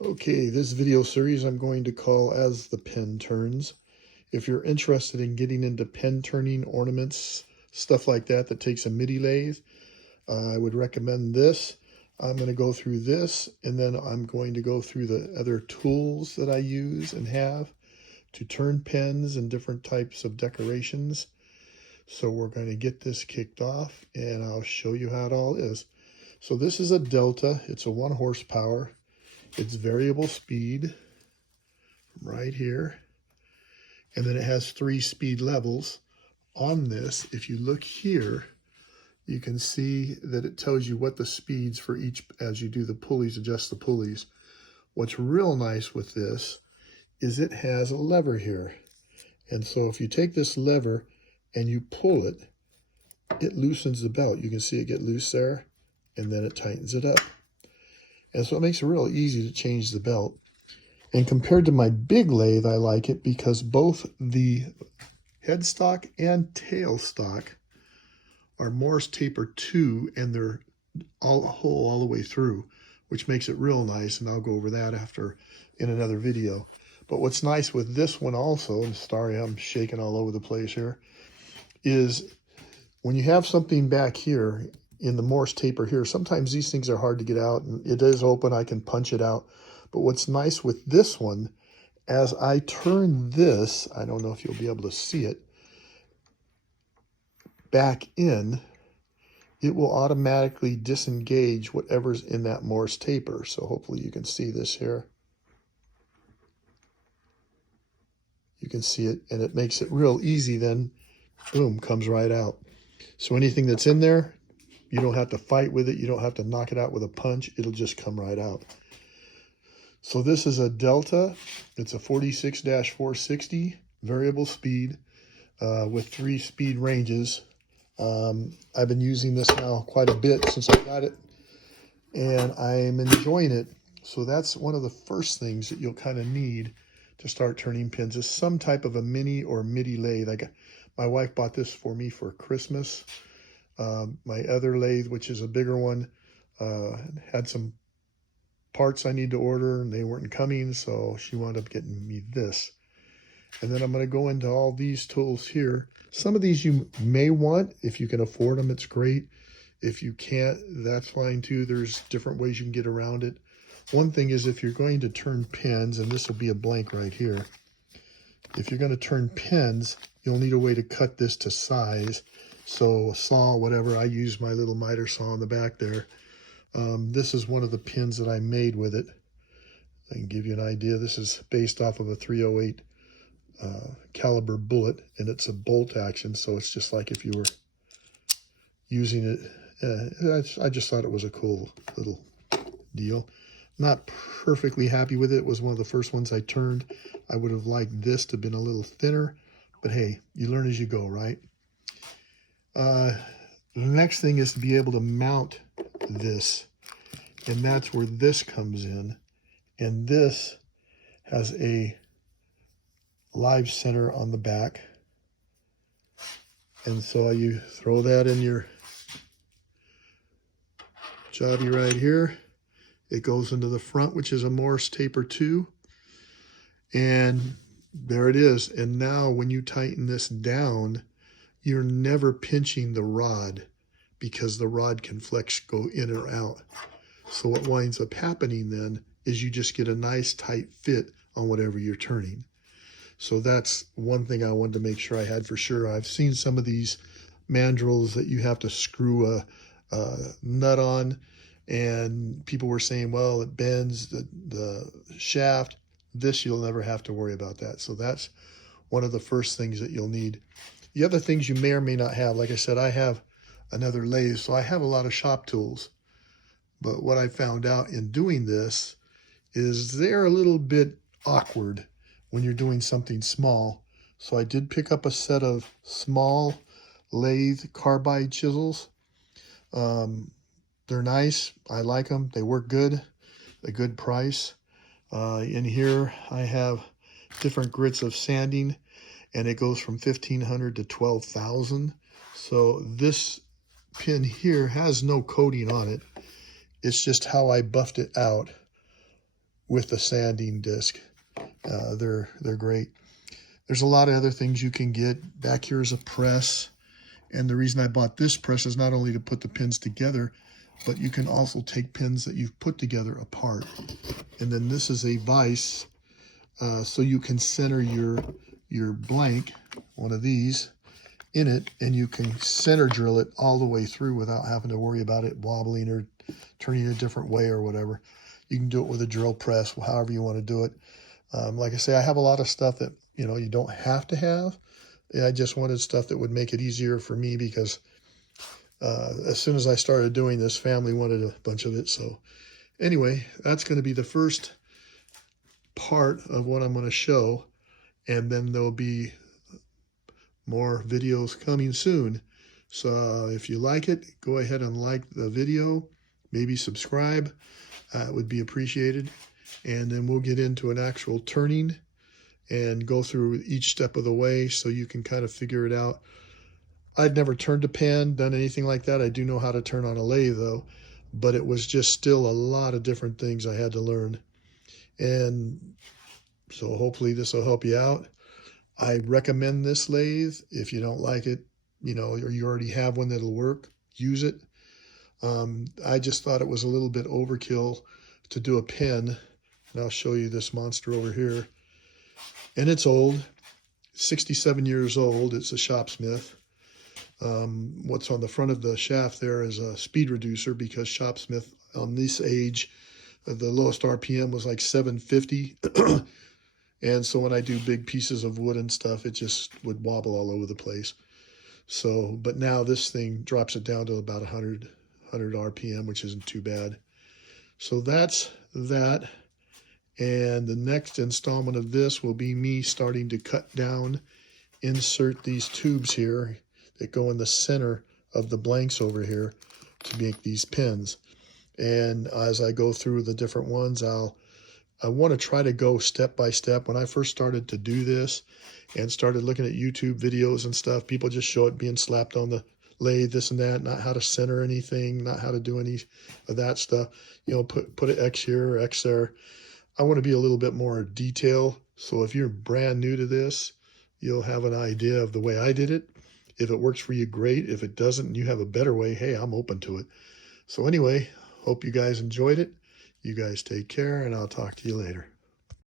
Okay, this video series I'm going to call As the Pen Turns. If you're interested in getting into pen turning ornaments, stuff like that that takes a MIDI lathe, I would recommend this. I'm going to go through this, and then I'm going to go through the other tools that I use and have to turn pens and different types of decorations. So we're going to get this kicked off, and I'll show you how it all is. So this is a Delta. It's a 1 horsepower. It's variable speed right here. And then it has 3 speed levels. On this, if you look here, you can see that it tells you what the speeds for each, as you do the pulleys, adjust the pulleys. What's real nice with this is it has a lever here. And so if you take this lever and you pull it, it loosens the belt. You can see it get loose there, and then it tightens it up. And so it makes it real easy to change the belt. And compared to my big lathe, I like it because both the headstock and tailstock are Morse Taper 2, and they're all the way through, which makes it real nice, and I'll go over that after in another video. But what's nice with this one also, and sorry I'm shaking all over the place here, is when you have something back here in the Morse Taper here, sometimes these things are hard to get out, and it is open, I can punch it out. But what's nice with this one, as I turn this, I don't know if you'll be able to see it, back in, it will automatically disengage whatever's in that Morse Taper. So hopefully you can see this here. You can see it, and it makes it real easy then. Boom, comes right out. So anything that's in there, you don't have to fight with it. You don't have to knock it out with a punch. It'll just come right out. So this is a Delta. It's a 46-460 variable speed with 3 speed ranges. I've been using this now quite a bit since I got it, and I'm enjoying it. So that's one of the first things that you'll kind of need to start turning pins is some type of a mini or MIDI lathe. My wife bought this for me for Christmas. My other lathe, which is a bigger one, had some parts I need to order, and they weren't coming, so she wound up getting me this. And then I'm going to go into all these tools here. Some of these you may want. If you can afford them, it's great. If you can't, that's fine too. There's different ways you can get around it. One thing is if you're going to turn pins, and this will be a blank right here, if you're going to turn pins, you'll need a way to cut this to size. So a saw, whatever, I use my little miter saw in the back there. This is one of the pins that I made with it. I can give you an idea. This is based off of a 308 caliber bullet, and it's a bolt action, so it's just like if you were using it. I just thought it was a cool little deal. Not perfectly happy with it. It was one of the first ones I turned. I would have liked this to have been a little thinner, but hey, you learn as you go, right? The next thing is to be able to mount this, and that's where this comes in. And this has a live center on the back, and so you throw that in your jobby right here. It goes into the front, which is a Morse Taper 2, and there it is. And now when you tighten this down, you're never pinching the rod because the rod can flex, go in or out. So what winds up happening then is you just get a nice tight fit on whatever you're turning. So that's one thing I wanted to make sure I had for sure. I've seen some of these mandrels that you have to screw a nut on, and people were saying, well, it bends the shaft. This, you'll never have to worry about that. So that's one of the first things that you'll need. The other things you may or may not have, like I said, I have another lathe, so I have a lot of shop tools. But what I found out in doing this is they're a little bit awkward when you're doing something small. So I did pick up a set of small lathe carbide chisels. They're nice. I like them. They work good. A good price. In here I have different grits of sanding, and it goes from 1,500 to 12,000. So this pin here has no coating on it. It's just how I buffed it out with the sanding disc. They're great. There's a lot of other things you can get. Back here is a press. And the reason I bought this press is not only to put the pins together, but you can also take pins that you've put together apart. And then this is a vise, so you can center your blank, one of these, in it, and you can center drill it all the way through without having to worry about it wobbling or turning a different way or whatever. You can do it with a drill press, however you want to do it. Like I say, I have a lot of stuff that, you know, you don't have to have. I just wanted stuff that would make it easier for me because as soon as I started doing this, family wanted a bunch of it. So anyway, that's going to be the first part of what I'm going to show. And then there'll be more videos coming soon. So if you like it, go ahead and like the video, maybe subscribe. It would be appreciated. And then we'll get into an actual turning and go through each step of the way so you can kind of figure it out. I'd never turned a pan, done anything like that. I do know how to turn on a lathe though, but it was just still a lot of different things I had to learn. And so hopefully this will help you out. I recommend this lathe. If you don't like it, you know, or you already have one that'll work, use it. I just thought it was a little bit overkill to do a pen. And I'll show you this monster over here. And it's old, 67 years old. It's a Shopsmith. What's on the front of the shaft there is a speed reducer because Shopsmith on this age, the lowest RPM was like 750. And so when I do big pieces of wood and stuff, it just would wobble all over the place. So, but now this thing drops it down to about 100 RPM, which isn't too bad. So that's that. And the next installment of this will be me starting to cut down, insert these tubes here that go in the center of the blanks over here to make these pins. And as I go through the different ones, I want to try to go step by step. When I first started to do this and started looking at YouTube videos and stuff, people just show it being slapped on the lathe, this and that, not how to center anything, not how to do any of that stuff. You know, put an X here or X there. I want to be a little bit more detail. So if you're brand new to this, you'll have an idea of the way I did it. If it works for you, great. If it doesn't and you have a better way, hey, I'm open to it. So anyway, hope you guys enjoyed it. You guys take care, and I'll talk to you later.